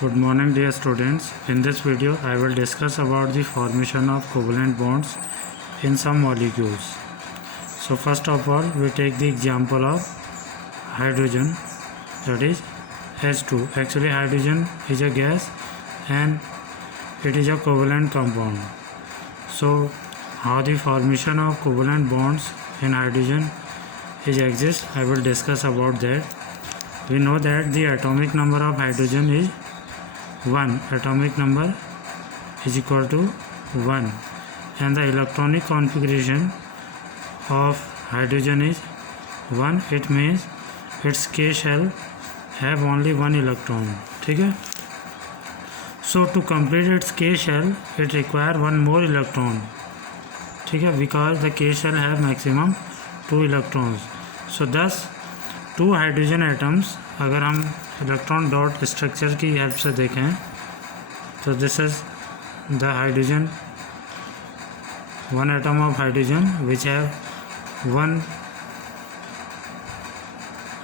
Good morning dear students. In this video I will discuss about the formation of covalent bonds in some molecules. So first of all we take the example of hydrogen, that is H2. Actually hydrogen is a gas and it is a covalent compound. So how the formation of covalent bonds in hydrogen exists, I will discuss about that. We know that the atomic number of hydrogen is 1. Atomic number is equal to 1 and the electronic configuration of hydrogen is 1. It means its K shell have only one electron. ठीक है. So to complete its K shell it require one more electron. ठीक है, because the K shell have maximum 2 electrons. So thus 2 hydrogen atoms, अगर हम electron dot structure की help से देखें तो this is the hydrogen, one atom of hydrogen which have one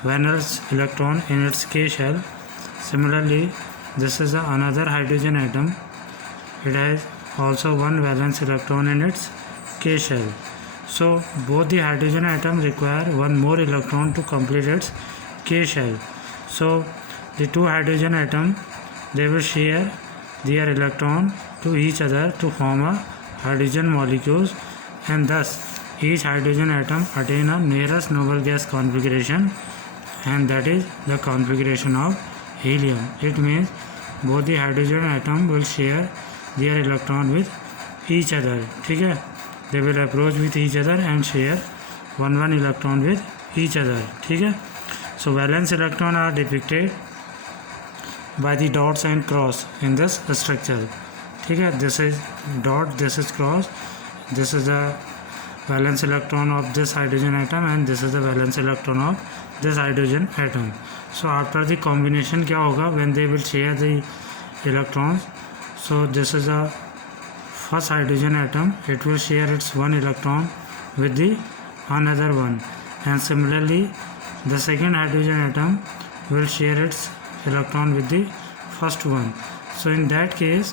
valence electron in its K shell. Similarly this is another hydrogen atom, it has also one valence electron in its K shell. So both the hydrogen atom require one more electron to complete its K shell. So the two hydrogen atom, they will share their electron to each other to form a hydrogen molecules, and thus each hydrogen atom attain a nearest noble gas configuration, and that is the configuration of helium. It means both the hydrogen atom will share their electron with each other. ठीक है, they will approach with each other and share one electron with each other. ठीक है. So valence electron are depicted by the dots and cross in this structure. ठीक है, this is dot, this is cross, this is the valence electron of this hydrogen atom and this is the valence electron of this hydrogen atom. So after the combination क्या होगा, when they will share the electrons, so this is the first hydrogen atom, it will share its one electron with the another one, and similarly the second hydrogen atom will share its electron with the first one. So in that case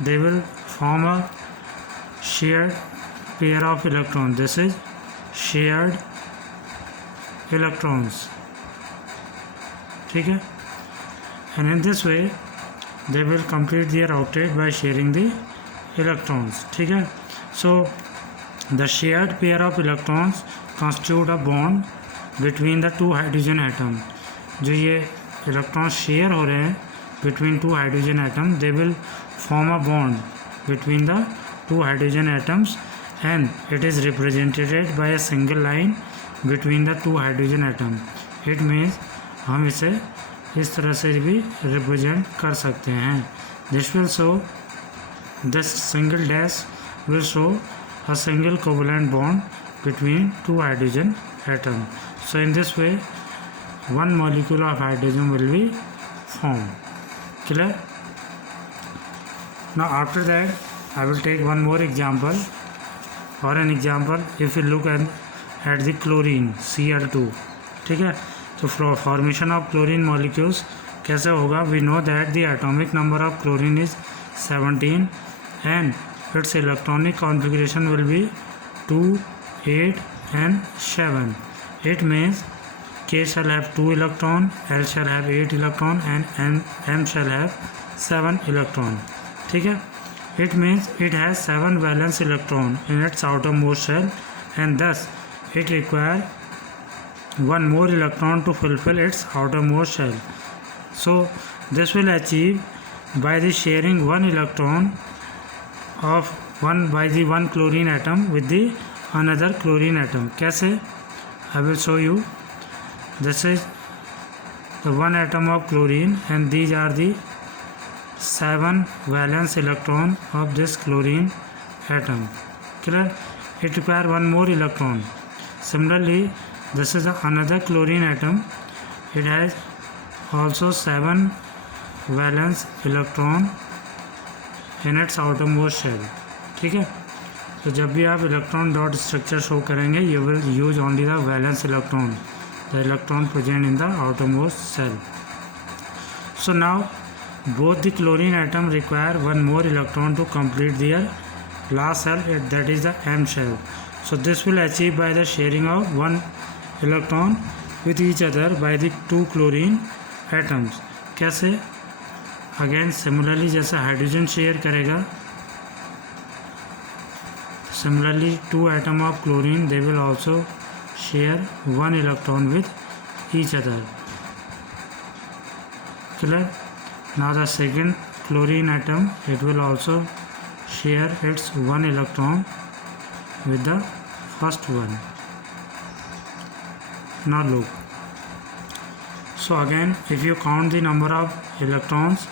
they will form a shared pair of electrons. This is shared electrons. ठीक है, and in this way they will complete their octet by sharing the electrons. ठीक है. So the shared pair of electrons constitute a bond between the two hydrogen atom. जो ये electrons share हो रहे हैं between two hydrogen atom, they will form a bond between the two hydrogen atoms and it is represented by a single line between the two hydrogen atom. It means हम इसे इस तरह से भी represent कर सकते हैं. This will show, this single dash will show a single covalent bond between two hydrogen atom. So in this way one molecule of hydrogen will be formed. Clear? Now after that I will take one more example. For an example, if you look at the chlorine Cl2. ठीक है, तो formation of chlorine molecules कैसे होगा? We know that the atomic number of chlorine is 17 and its electronic configuration will be 2, 8 and 7. It means K shall have 2 electron, L shall have 8 electron and M shall have 7 electron. ठीक है, it means it has 7 valence electron in its outermost shell and thus it requires one more electron to fulfill its outermost shell. So this will achieve by the sharing one electron of one by the one chlorine atom with the another chlorine atom. कैसे? I will show you. This is the one atom of chlorine and these are the 7 valence electron of this chlorine atom. Clear? It requires one more electron. Similarly this is another chlorine atom, it has also 7 valence electron in its outermost shell. ठीक है, तो जब भी आप electron dot structure show करेंगे you will use only the valence electron, the electron present in the outermost cell. So now both the chlorine atom require one more electron to complete their last shell, that is the M shell. So this will achieve by the sharing of one electron with each other by the two chlorine atoms. कैसे? Again similarly जैसे hydrogen share करेगा, similarly two atom of chlorine they will also share one electron with each other. Clear? Now the second chlorine atom, it will also share its one electron with the first one. Now look, so again if you count the number of electrons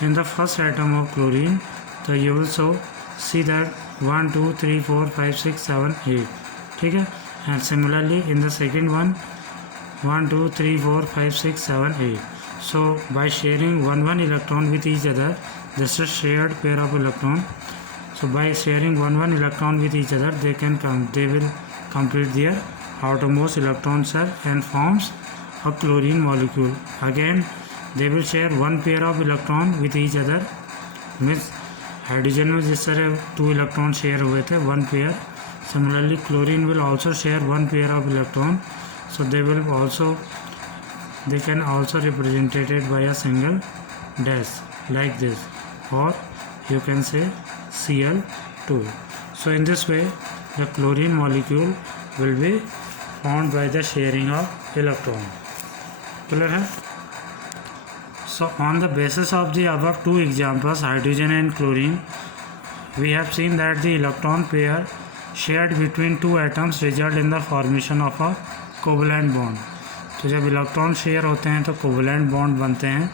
in the first atom of chlorine, so you will so see that 1 2 3 4 5 6 7 8, ठीक है. And similarly in the second one 1 2 3 4 5 6 7 8. So by sharing one electron with each other, this is shared pair of electron. So by sharing one electron with each other, they will complete their outermost electron shell and forms a chlorine molecule. Again they will share one pair of electron with each other, means hydrogen में जिस तरह 2 electron share हुए थे, one pair, similarly chlorine will also share one pair of electron. So they can also represented by a single dash like this, or you can say Cl2. So in this way the chlorine molecule will be formed by the sharing of electron. Clear है? So on the basis of the above two examples, hydrogen and chlorine, we have seen that the electron pair shared between two atoms result in the formation of a covalent bond. तो जब electron share होते हैं तो covalent bond बनते हैं,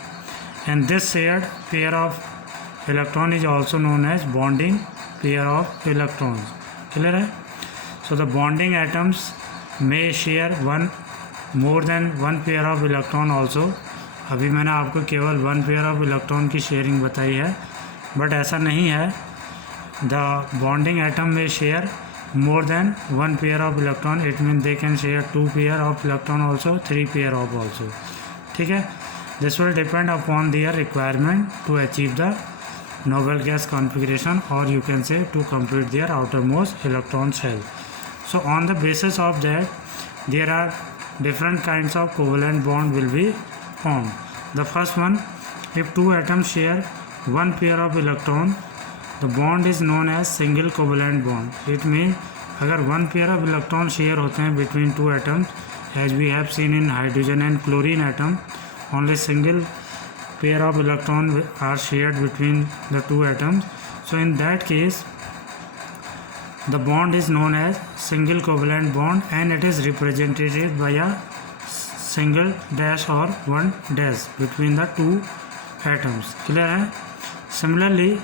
and this shared pair of electron is also known as bonding pair of electrons. Clear है? So the bonding atoms may share more than one pair of electron also. अभी मैंने आपको केवल वन पेयर ऑफ इलेक्ट्रॉन की sharing बताई है, but ऐसा नहीं है. द बॉन्डिंग एटम में share more than one pair of electron. It means they can share two pair of electron also, three pair of also. ठीक है? This will depend upon their requirement to achieve the noble gas configuration, or you can say to complete their outermost electron shell. So on the basis of that, there are different kinds of covalent bond will be formed. The first one, if two atoms share one pair of electron, the bond is known as single covalent bond. It means अगर one pair of electron share होते हैं between two atoms, as we have seen in hydrogen and chlorine atom, only single pair of electron are shared between the two atoms. So in that case the bond is known as single covalent bond, and it is represented by a single dash or one dash between the two atoms. Clear है? Similarly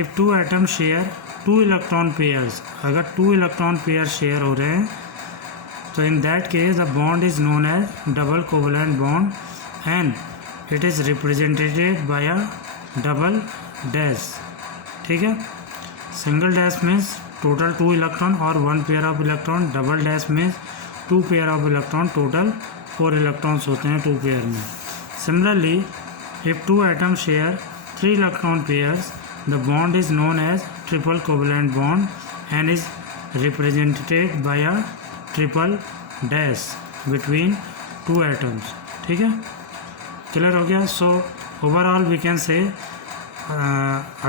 if two atoms share two electron pairs, अगर two electron pairs share हो रहे हैं तो in that case the bond is known as double covalent bond, and it is represented by a double dash. ठीक है? Single dash means total two electron और one pair of electron, double dash means two pair of electron, total 4 electrons होते हैं two pair में. Similarly if two atoms share 3 electron pairs, the bond is known as triple covalent bond and is represented by a triple dash between two atoms. ठीक है? Clear हो गया? So overall we can say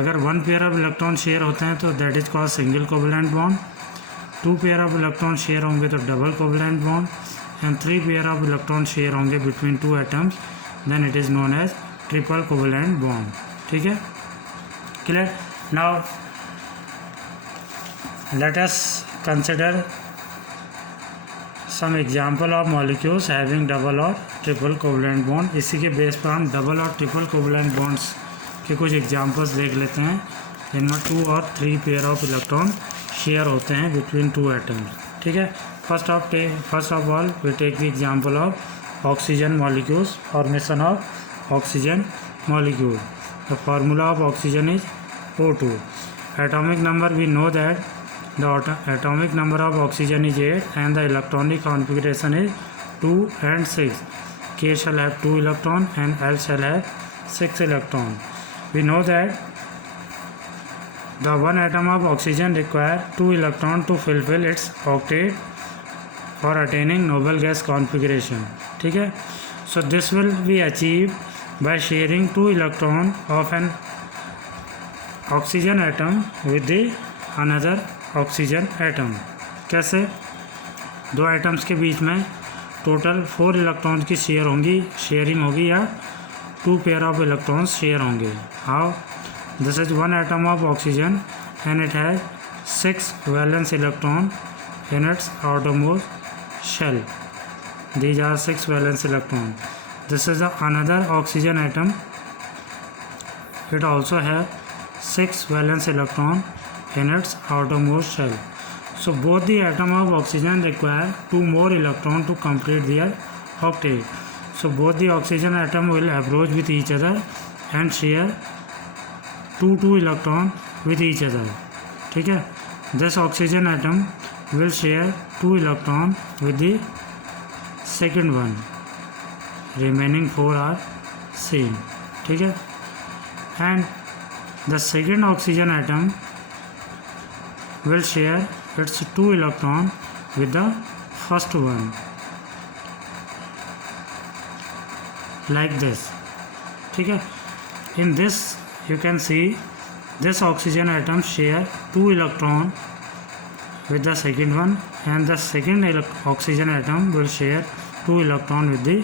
अगर one pair of electron share होते हैं तो that is called single covalent bond, two pair of electron share होंगे तो double covalent bond, and three pair of electron share होंगे between two atoms, then it is known as triple covalent bond. ठीक है? Clear? Now let us consider some example of molecules having double or triple covalent bond. इसी के base पर हम double और triple covalent bonds के कुछ examples देख लेते हैं जिनमें 2 और 3 पेयर ऑफ इलेक्ट्रॉन शेयर होते हैं बिटवीन टू एटम्स. ठीक है? First of all we take the example of oxygen molecules, formation of oxygen molecule. The formula of oxygen is O2. Atomic number, we know that the atomic number of oxygen is 8 and the electronic configuration is 2 and 6. K shall have 2 electron and L shall have 6 electron. we know that the one atom of oxygen require 2 electrons to fulfill its octet for attaining noble gas configuration. ठीक है, so this will be achieved by sharing 2 electrons of an oxygen atom with the another oxygen atom. कैसे? दो atoms के बीच में total 4 electrons की sharing होगी या 2 पेयर ऑफ इलेक्ट्रॉन्स शेयर होंगे. How? This is one atom of oxygen and it has 6 valence electron in its outermost shell. These are 6 valence electrons. This is another oxygen atom. It also has 6 valence electron in its outermost shell. So both the atom of oxygen require 2 more electrons to complete their octet. So both the oxygen atom will approach with each other and share 2 electrons with each other. ठीक है, this oxygen atom will share 2 electrons with the second one. Remaining 4 are same. ठीक है, and the second oxygen atom will share its 2 electrons with the first one, like this. ठीक है, in this you can see this oxygen atom share 2 electrons with the second one, and the second oxygen atom will share 2 electrons with the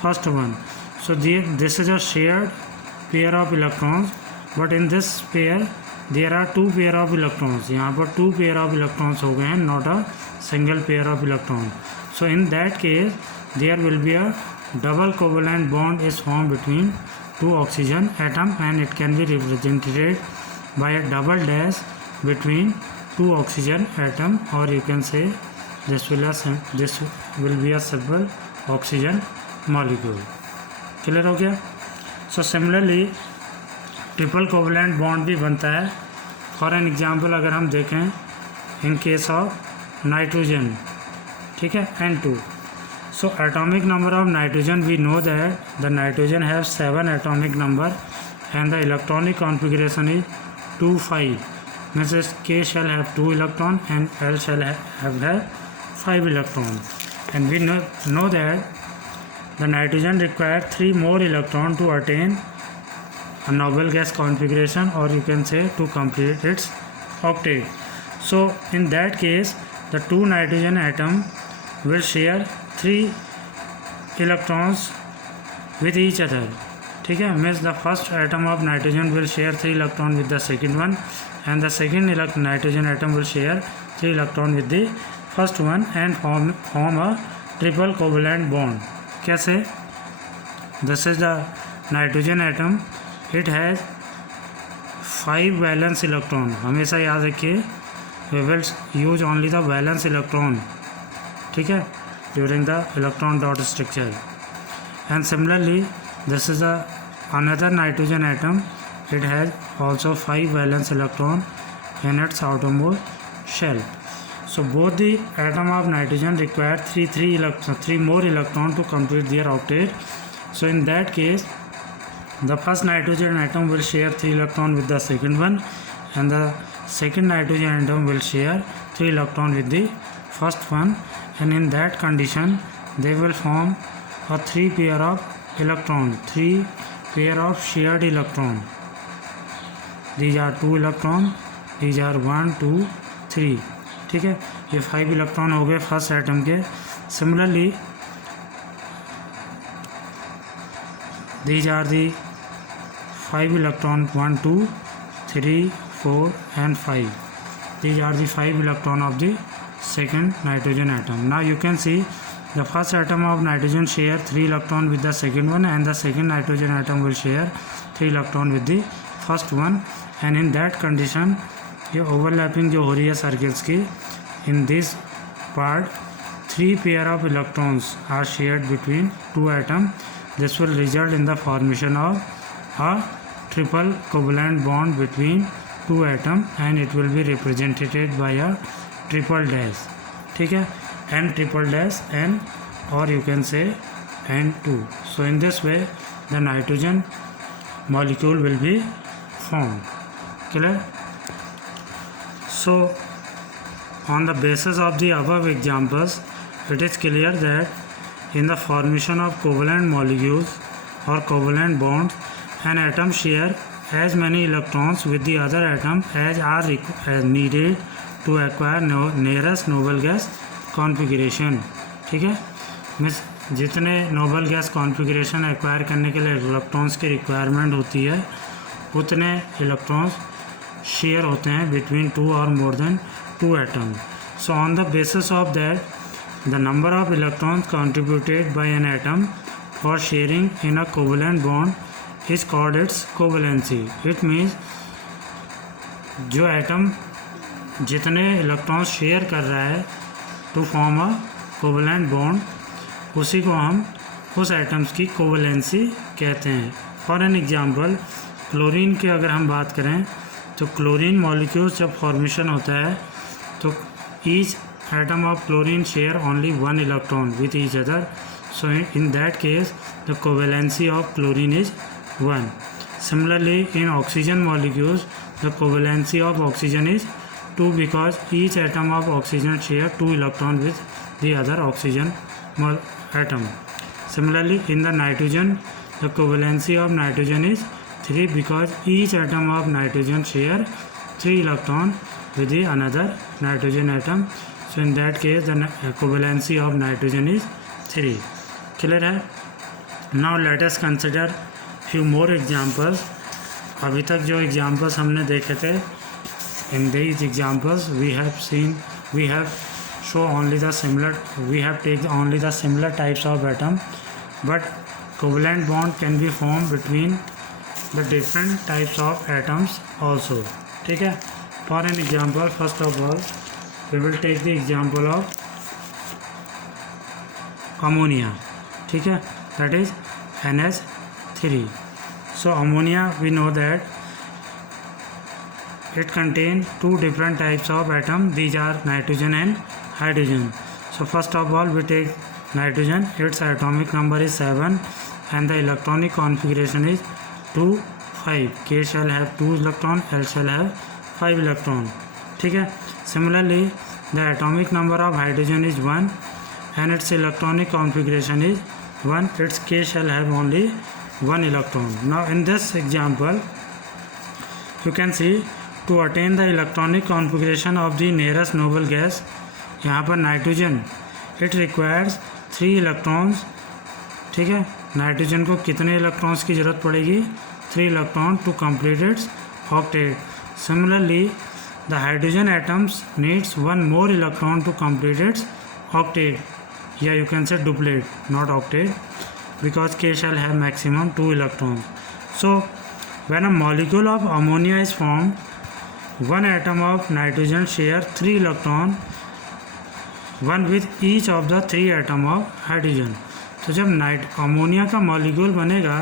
first one. So this is a shared pair of electrons, but in this pair there are 2 pair of electrons. यहाँ पर 2 pair of electrons हो गए हैं, not a single pair of electrons. So in that case there will be a double covalent bond is formed between 2 oxygen atom, and it can be represented by a double dash between 2 oxygen atom, or you can say this will be a simple oxygen molecule. Clear हो गया? So similarly triple covalent bond भी बनता है. For an example अगर हम देखें in case of nitrogen, ठीक है, N2. So atomic number of nitrogen, we know that the nitrogen have 7 atomic number and the electronic configuration is 2 5. Means K shall have 2 electrons and L shall have 5 electrons. And we know that the nitrogen requires 3 more electrons to attain a noble gas configuration, or you can say to complete its octet. So in that case the 2 nitrogen atom will share 3 electrons with each other. ठीक है, means the first atom of nitrogen will share 3 electrons with the second one, and the second nitrogen atom will share 3 electrons with the first one and form a triple covalent bond. कैसे? This is the nitrogen atom. It has 5 valence electron. हमेशा याद रखिए, we will use only the valence electron, ठीक है, during the electron dot structure. And similarly this is another nitrogen atom. It has also 5 valence electron in its outermost shell. So both the atom of nitrogen require 3 more electrons to complete their octet. So in that case the first nitrogen atom will share 3 electrons with the second one, and the second nitrogen atom will share 3 electrons with the first one, and in that condition they will form a 3 pair of electron, 3 pair of shared electron. These are 2 electron, these are 1 2 3. ठीक है, ये 5 electron हो गए first atom के. Similarly these are the 5 electron 1 2 3 4 and 5. These are the 5 electron of the second nitrogen atom. Now you can see the first atom of nitrogen share 3 electron with the second one, and the second nitrogen atom will share 3 electron with the first one, and in that condition ये overlapping जो हो रही है circles की, in this part 3 pair of electrons are shared between 2 atom. This will result in the formation of a triple covalent bond between 2 atom, and it will be represented by a triple dash. ठीक है, N triple dash N, or you can say N2. So in this way the nitrogen molecule will be formed. Clear? So on the basis of the above examples, it is clear that in the formation of covalent molecules or covalent bonds, an atom share as many electrons with the other atom as are needed to acquire nearest noble gas configuration. ठीक है, means जितने noble gas configuration acquire करने के लिए electrons की requirement होती है उतने इलेक्ट्रॉन्स शेयर होते हैं बिटवीन टू और more than two atom. So on the basis of that the number of electrons contributed by an atom for sharing in a covalent bond is called its covalency. It means जो atom जितने electrons share कर रहा है to form a covalent bond, उसी को हम उस atoms की कोवेलेंसी कहते हैं. फॉर एन एग्जांपल, क्लोरीन की अगर हम बात करें तो क्लोरीन मॉलिक्यूल्स जब फॉर्मेशन होता है तो each atom of chlorine share only one electron with each other. So in that case the covalency of chlorine is 1. Similarly, in oxygen molecules, the covalency of oxygen is 2 because each atom of oxygen share 2 electrons with the other oxygen atom. Similarly, in the nitrogen, the covalency of nitrogen is 3 because each atom of nitrogen share 3 electrons with the another nitrogen atom. So in that case, the covalency of nitrogen is 3. Clear है? Now let us consider few more examples. अभी तक जो examples हमने देखे थे, in these examples we have show only the similar, we have take only the similar types of atom, but covalent bond can be formed between the different types of atoms also. ठीक है? For an example, first of all we will take the example of ammonia. ठीक है? That is NH3. So ammonia, we know that it contains two different types of atoms. These are nitrogen and hydrogen. So first of all we take nitrogen. Its atomic number is 7 and the electronic configuration is 2 5. K shall have 2 electrons, L shall have 5 electrons. ठीक है? Similarly, the atomic number of hydrogen is 1 and its electronic configuration is 1. Its K shall have only 1 electron. Now in this example you can see, to attain the electronic configuration of the nearest noble gas, यहाँ पर nitrogen, it requires 3 electrons. ठीक है? Nitrogen को कितने electrons की ज़रूरत पड़ेगी? 3 electron to complete its octet. Similarly, the hydrogen atoms needs 1 more electron to complete its octet. Yeah, you can say duplet, not octet, because K shall have maximum 2 electrons. So when a molecule of ammonia is formed, one atom of nitrogen share 3 electrons, one with each of the 3 atom of hydrogen. तो जब ammonia का molecule बनेगा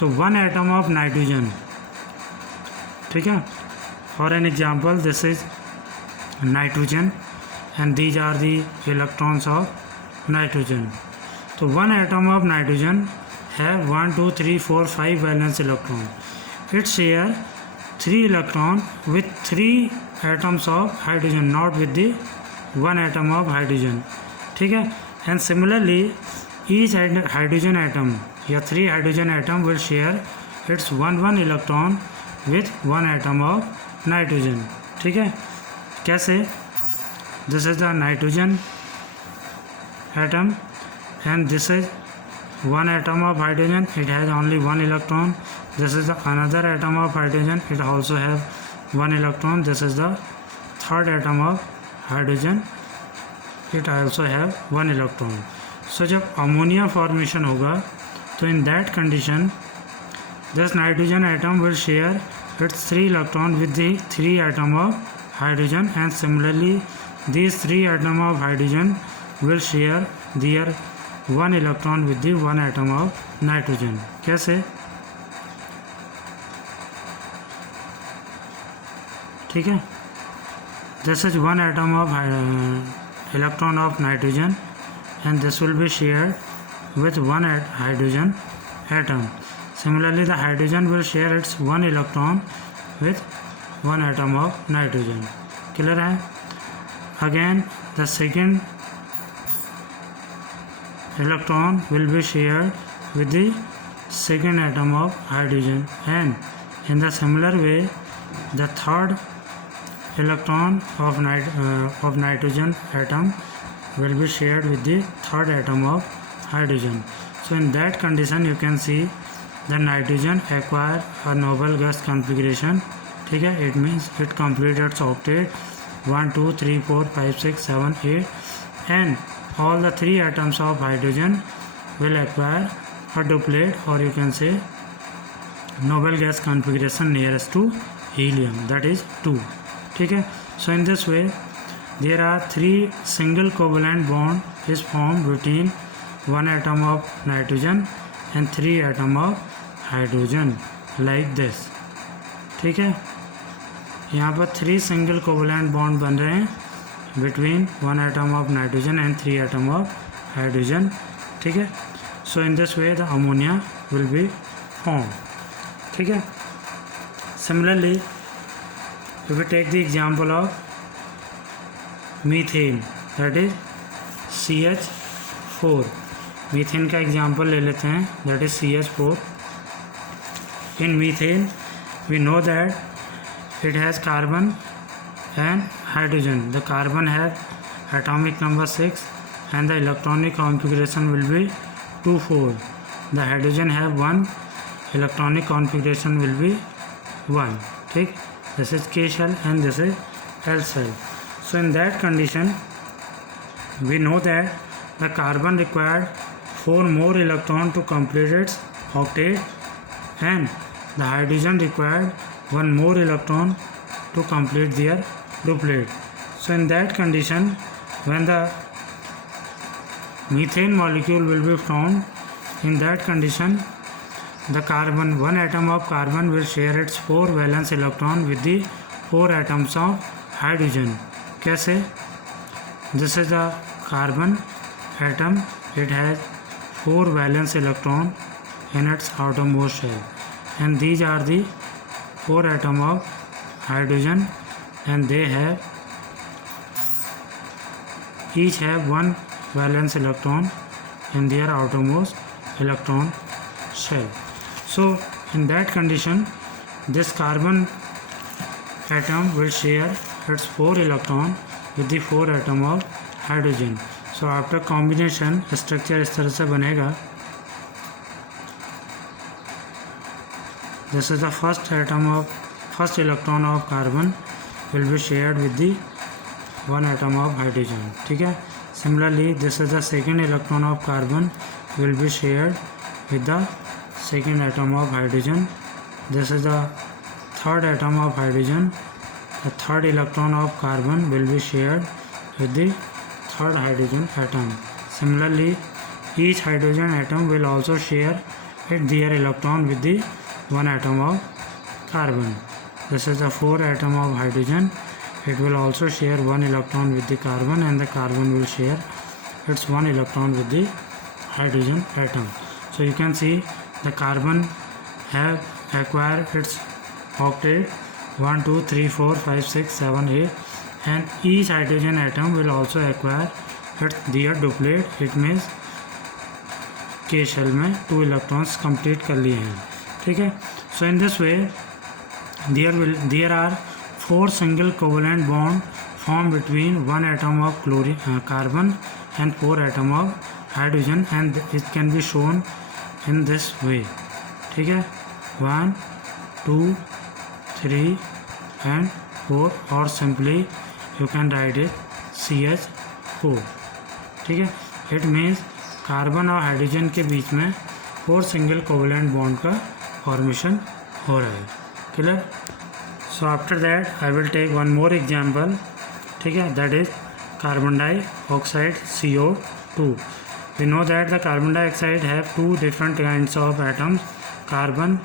तो 1 atom of nitrogen, ठीक है? For an example, this is nitrogen and these are the electrons of nitrogen. तो 1 atom of nitrogen have 1 2 3 4 5 valence electron. It share 3 electron with 3 atoms of hydrogen, not with the 1 atom of hydrogen. ठीक है? And similarly, each hydrogen atom या 3 hydrogen atom will share its 1 electron with 1 atom of nitrogen. ठीक है? कैसे? This is the nitrogen atom and this is 1 atom of hydrogen. It has only 1 electron. This is the another atom of hydrogen. It also have 1 electron. This is the third atom of hydrogen. It also have 1 electron. So जब ammonia formation होगा तो in that condition this nitrogen atom will share its 3 electron with the 3 atom of hydrogen, and similarly these 3 atom of hydrogen will share their 1 electron with the 1 atom of nitrogen. कैसे? ठीक है? This is 1 atom of electron of nitrogen and this will be shared with 1 hydrogen atom. Similarly, the hydrogen will share its one electron with one atom of nitrogen. Clear है? Again, the second electron will be shared with the second atom of hydrogen, and in the similar way, the third electron of nitrogen atom will be shared with the third atom of hydrogen. So in that condition, you can see the nitrogen acquire a noble gas configuration. ठीक है, it means it completes its octet 1 2 3 4 5 6 7 8, and all the three atoms of hydrogen will acquire a duplet, or you can say noble gas configuration nearest to helium, that is 2. ठीक है, so in this way there are three single covalent bond is formed between one atom of nitrogen and three atom of hydrogen like this. ठीक है, यहाँ पर three single covalent bond बन रहे हैं between one atom of nitrogen and three atom of hydrogen. ठीक है, so in this way the ammonia will be form. ठीक है, similarly if we take the example of methane, that is CH4. Methane का example ले लेते हैं, that is CH4. In methane we know that it has carbon and hydrogen. The carbon has atomic number 6 and the electronic configuration will be 2,4. The hydrogen have 1, electronic configuration will be 1. ठीक, this is K shell and this is L shell. So in that condition we know that the carbon required 4 more electron to complete its octet, and the hydrogen required 1 more electron to complete their duplet. So in that condition, when the methane molecule will be formed, in that condition the carbon, one atom of carbon will share its 4 valence electron with the 4 atoms of hydrogen. कैसे? This is the carbon atom, it has 4 valence electron in its outermost shell, and these are the 4 atom of hydrogen, and they have each have 1 valence electron in their outermost electron shell. So in that condition this carbon atom will share its 4 electron with the 4 atom of hydrogen. So after combination structure इस तरह से बनेगा. This is the first electron of carbon will be shared with the 1 atom of hydrogen. ठीक है, similarly this is the second electron of carbon will be shared with the second atom of hydrogen. This is the third atom of hydrogen. The third electron of carbon will be shared with the third hydrogen atom. Similarly each hydrogen atom will also share their electron with the 1 atom of carbon. This is the 4 atom of hydrogen. It will also share 1 electron with the carbon, and the carbon will share its 1 electron with the hydrogen atom. So you can see the carbon have acquired its octet 1 2 3 4 5 6 7 8, and each hydrogen atom will also acquire their duplet. It means K shell में 2 electrons complete कर लिए हैं. ठीक है, so in this way there are 4 single covalent bond formed between 1 atom of carbon and 4 atom of hydrogen, and it can be shown in this way. ठीक है, 1 2 3 and 4, or simply you can write it CH4. ठीक है, it means carbon और hydrogen के बीच में 4 single covalent bond का formation हो रहा है. Clear? So after that I will take one more example. ठीक है, that is carbon dioxide CO2. We know that the carbon dioxide have 2 different kinds of atoms. Carbon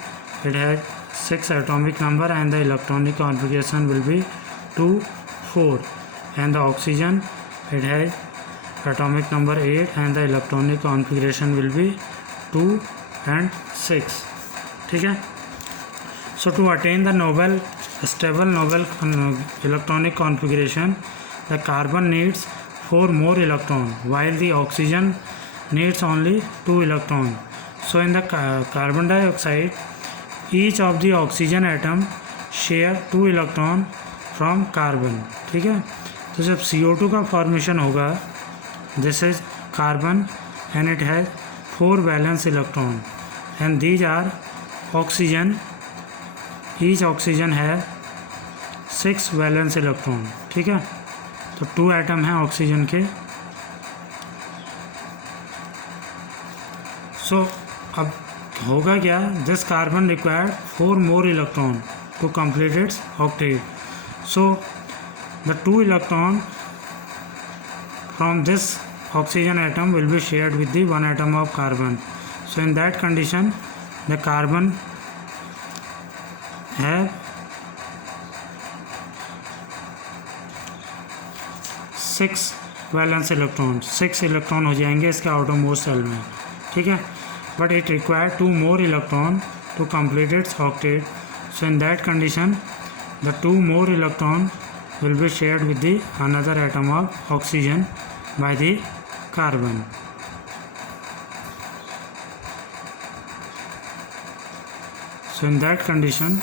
it has 6 atomic number and the electronic configuration will be 2 4, and the oxygen it has atomic number 8 and the electronic configuration will be 2 and 6. ठीक है. So to attain the stable noble electronic configuration, the carbon needs 4 more electrons, while the oxygen needs only 2 electrons. So in the carbon dioxide, each of the oxygen atom share 2 electron from carbon. ठीक है. तो जब CO2 का formation होगा, this is carbon and it has 4 valence electron and these are oxygen. Each oxygen है 6 valence electron. ठीक है. तो 2 एटम हैं ऑक्सीजन के. सो अब होगा क्या, this carbon required 4 more electron to complete its octet. So the 2 electron from this oxygen atom will be shared with the 1 atom of carbon. So in that condition the carbon have 6 valence electron. 6 electron हो जाएंगे इसके outermost shell में. ठीक है. But it require 2 more electron to complete its octet. So in that condition the 2 more electron will be shared with the another atom of oxygen by the carbon. So in that condition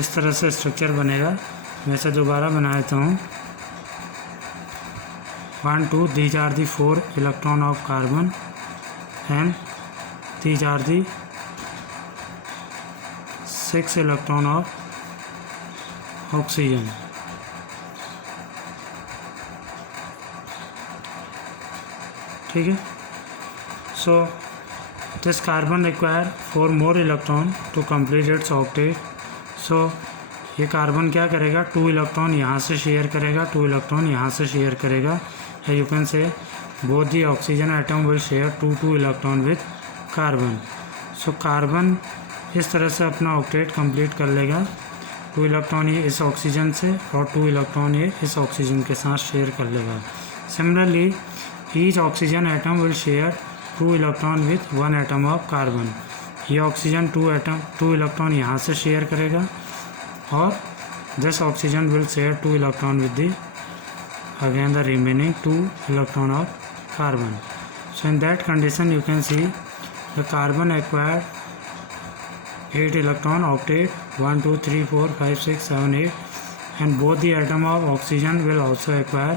इस तरह से structure बनेगा. मैं इसे दोबारा बना देता हूँ. 1 2 these are the 4 electron of carbon and these are the 6 electron of oxygen. ठीक है. So this carbon require 4 more electron to complete its octet. So ये कार्बन क्या करेगा, 2 इलेक्ट्रॉन यहाँ से शेयर करेगा, 2 इलेक्ट्रॉन यहाँ से शेयर करेगा. You can say both the oxygen atom will share 2 electron with carbon. So carbon इस तरह से अपना ऑक्टेट कंप्लीट कर लेगा. 2 इलेक्ट्रॉन ये इस ऑक्सीजन से और 2 इलेक्ट्रॉन ये इस ऑक्सीजन के साथ शेयर कर लेगा. Similarly each oxygen atom will share 2 electron with 1 atom of carbon. ये ऑक्सीजन 2 इलेक्ट्रॉन यहाँ से शेयर करेगा और this oxygen will share 2 electron with the again the remaining 2 electron of carbon. So in that condition you can see the carbon acquired 8 electron octet 1 2 3 4 5 6 7 8 and both the atom of oxygen will also acquire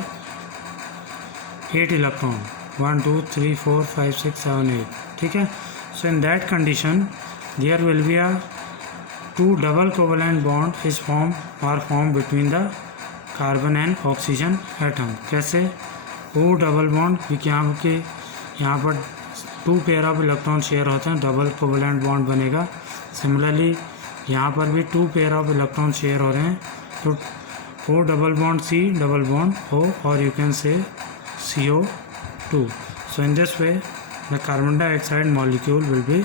8 electron 1 2 3 4 5 6 7 8. ठीक है. So in that condition there will be a 2 double covalent bond is form between the carbon and oxygen atom. कैसे? वो double bond क्योंकि यहाँ पर 2 pair of electron share होते हैं, double covalent bond बनेगा. सिमिलरली यहाँ पर भी 2 पेयर ऑफ इलेक्ट्रॉन शेयर हो रहे हैं, तो O double bond C double bond O और you can say CO2. So in this way the carbon dioxide molecule will be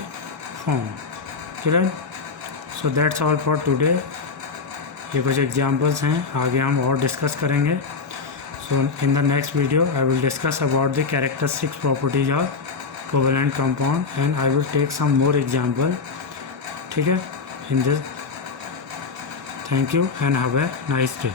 formed. Clear? So that's all for today. ये कुछ examples हैं, आगे हम और डिस्कस करेंगे. So in the next video I will discuss about the characteristic properties of covalent compound and I will take some more example. ठीक है. In this, thank you and have a nice day.